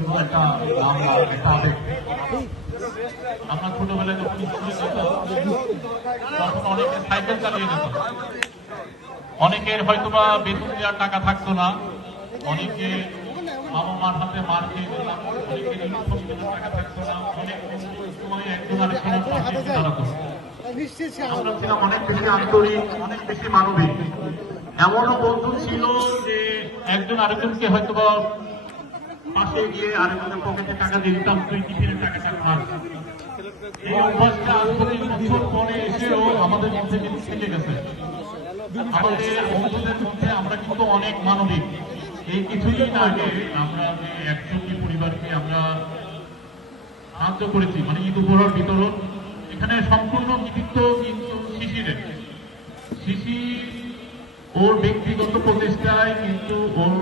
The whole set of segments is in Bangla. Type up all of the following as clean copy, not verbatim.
বন্ধু একটা একটা আবেগ। আমরা ছোটবেলায় যখন স্কুলে যেতাম তখন অনেকে সাইকেল চালিয়ে যেত, অনেকের হয়তোবা বেতন দেওয়ার টাকা থাকতো না, অনেকে বাবা মার হাতে মার খেয়ে যেতাম, অনেকের ইউনিফর্ম কেনার টাকা থাকতো না, অনেক সময় একজন আরেকজনের পাশে এসে দাঁড়াতো। আমরা ছিলাম অনেক বেশি আন্তরিক, অনেক বেশি মানবিক। এমনও বন্ধু ছিল যে একজন আরেকজনকে হয়তোবা পাশে গিয়ে আরেকজনের পকেটে টাকা দিয়ে দিতাম, তুই টিফিনের টাকাটা খা। এই অভ্যাসটা আজ 25 বছর পরে এসেও আমাদের মধ্যে কিন্তু থেকে গেছে। আমাদের বন্ধুদের মধ্যে আমরা কিন্তু অনেক মানবিক। এই কিছুদিন আগে আমরা যে 100টি পরিবারকে আমরা সাহায্য করেছি, মানে ঈদ উপহার বিতরণ, এখানে সম্পূর্ণ কৃতিত্ব কিন্তু শিশিরের। শিশি ওর ব্যক্তিগত প্রচেষ্টায় কিন্তু ওর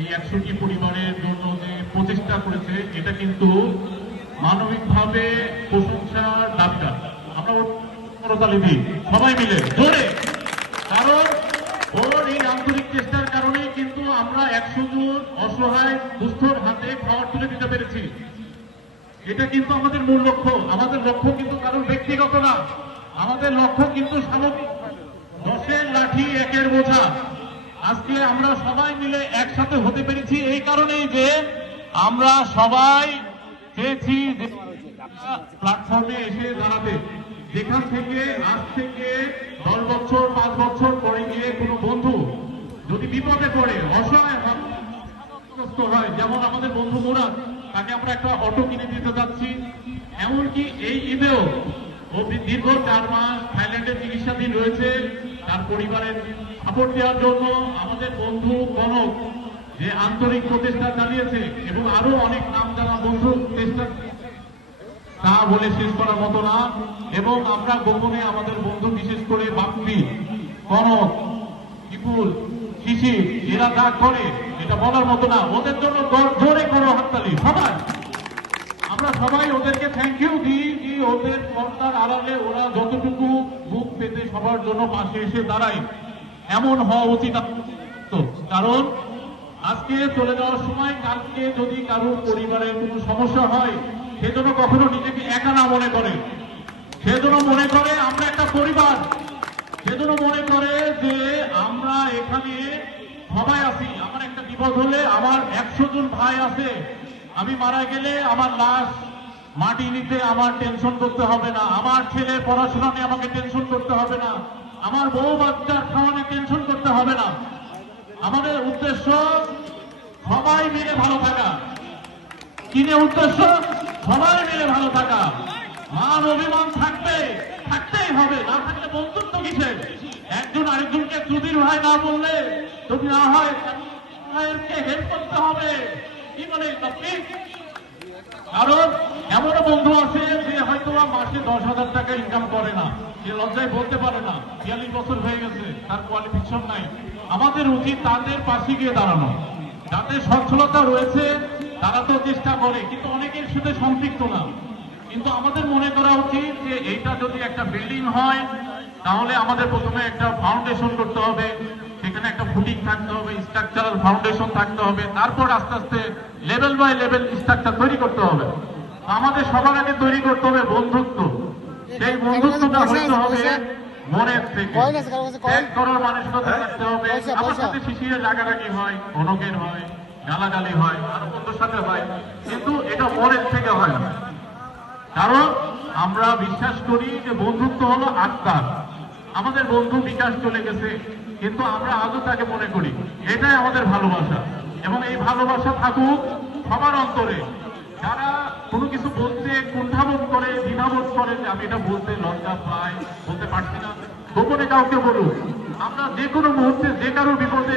এই 100টি পরিবারের জন্য যে প্রচেষ্টা করেছে, এটা কিন্তু মানবিকভাবে প্রশংসার দাবিদার। আমরা ওর করতালি দিই সবাই মিলে জোরে, কারণ ওর এই আন্তরিক চেষ্টার কারণেই কিন্তু আমরা 100 জন অসহায় দুস্থর হাতে খাবার তুলে দিতে পেরেছি। এটা কিন্তু আমাদের মূল লক্ষ্য। আমাদের লক্ষ্য কিন্তু কারোর ব্যক্তিগত না, আমাদের লক্ষ্য কিন্তু সামগ্রিক। 10-এর লাঠি 1-এর বোঝা। আজকে আমরা সবাই মিলে একসাথে হতে পেরেছি এই কারণেই যে আমরা সবাই চেয়েছি যে প্ল্যাটফর্মে এসে দাঁড়াতে, যেখান থেকে আজ থেকে 10 বছর 5 বছর পরে গিয়ে কোনো বন্ধু যদি বিপদে পড়ে অসহায় হয়, যেমন আমাদের বন্ধু মুরাদ, তাকে আমরা একটা অটো কিনে দিতে যাচ্ছি। এমনকি এই ঈদেও ও দীর্ঘ 4 মাস থাইল্যান্ডের চিকিৎসাধীন রয়েছে, তার পরিবারের সাপোর্ট দেওয়ার জন্য আমাদের বন্ধু কনক যে আন্তরিক প্রচেষ্টা চালিয়েছে, এবং আরো অনেক নাম জানা বন্ধু চেষ্টা তা বলে শেষ করার মতো না। এবং আমরা গোপনে আমাদের বন্ধু, বিশেষ করে বাপ্পি, কনক, বিপুল, শিশির, এরা যা করে এটা বলার মতো না। ওদের জন্য জোরে করো হাততালি সবাই। আমরা সবাই ওদেরকে থ্যাংক ইউ দিই যে ওদের পর্দার আড়ালে ওরা যতটুকু বুক পেতে সবার জন্য পাশে এসে দাঁড়ায়। এমন হওয়া উচিত, কারণ আজকে চলে যাওয়ার সময় কালকে যদি কারোর পরিবারে কোনো সমস্যা হয়, সেজন্য কখনো নিজেকে একা না মনে করে, সেজন্য মনে করে আমরা একটা পরিবার, সেজন্য মনে করে যে আমরা এখানে সবাই আছি। আমার একটা বিপদ হলে আমার 100 জন ভাই আছে, আমি মারা গেলে আমার লাশ মাটি নিতে আমার টেনশন করতে হবে না, আমার ছেলের পড়াশোনা নিয়ে আমাকে টেনশন করতে হবে না, আমার বউ বাচ্চার খাওয়ানো টেনশন করতে হবে না। আমাদের উদ্দেশ্য সবাই মিলে ভালো থাকা। কিনে উদ্দেশ্য সবাই মিলে ভালো থাকা। মান অভিমান থাকবে, থাকতেই হবে, না থাকলে বন্ধুত্ব কিসের? একজন আরেকজনকে চুদির ভাই না বললে যদি না হয়, ভাইকে হেল্প করতে হবে। কি বলে? কারণ এমনও বন্ধু আছে যে হয়তো মাসে 10,000 টাকা ইনকাম করে না, সে লজ্জায় বলতে পারে না, 42 বছর হয়ে গেছে, তার কোয়ালিফিকেশন নাই। আমাদের উচিত তাদের পাশে গিয়ে দাঁড়ানো। যাদের সচ্ছলতা রয়েছে তারা তো চেষ্টা করে, কিন্তু অনেকের সাথে সম্পৃক্ত না। কিন্তু আমাদের মনে করা উচিত যে এইটা যদি একটা বিল্ডিং হয়, তাহলে আমাদের প্রথমে একটা ফাউন্ডেশন করতে হবে, সেখানে একটা ফুটিং থাকতে হবে, স্ট্রাকচারাল ফাউন্ডেশন থাকতে হবে, তারপর আস্তে আস্তে লেভেল বাই লেভেল স্ট্রাকচার তৈরি করতে হবে। আমাদের সবার আগে তৈরি করতে হবে বন্ধুত্ব। সেই বন্ধুত্বটা হইতে হবে মনের থেকে, ত্যাগ করার মানসিকতা থাকতে হবে। আমার সাথে শিশিরের রাগারাগি হয়, কনকের হয়, গালাগালি হয়, আরো বন্ধুর সাথে হয়, কিন্তু এটা মনের থেকে হয় না। কারণ আমরা বিশ্বাস করি যে বন্ধুত্ব হলো আত্মার। আমাদের বন্ধু বিকাশ চলে গেছে, কিন্তু আমরা আজও তাকে মনে করি, এটাই আমাদের ভালোবাসা। এবং এই ভালোবাসা থাকুক সবার অন্তরে। যারা কোনো কিছু বলতে কুণ্ঠাবোধ করে, দ্বিধাবোধ করে যে আমি এটা বলতে লজ্জা পাই, বলতে পারছি না, গোপনে কাউকে বলুক। আমরা যে কোনো মুহূর্তে যে কারোর বিপদে